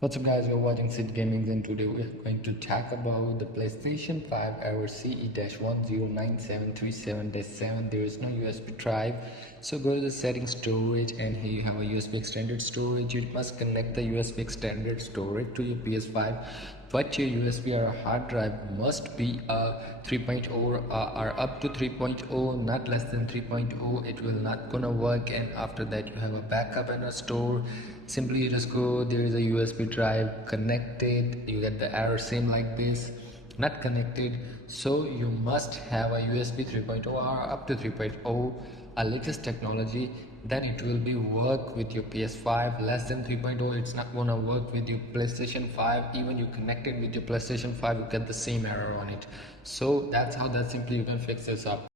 What's up guys, you're watching Sid Gaming and today we are going to talk about the PlayStation 5 error CE-109737-7. There is no USB drive, so go to the settings storage and here you have a USB extended storage. You must connect the USB extended storage to your PS5, but your USB or hard drive must be a 3.0 or up to 3.0, not less than 3.0. It will not gonna work, and after that you have a backup and a store. Simply you just go, there is a USB drive connected, you get the error same like this, not connected. So you must have a USB 3.0 or up to 3.0, a latest technology, then it will be work with your PS5. Less than 3.0 it's not gonna work with your PlayStation 5. Even you connected with your PlayStation 5, you get the same error on it. So that's how that simply you can fix this up.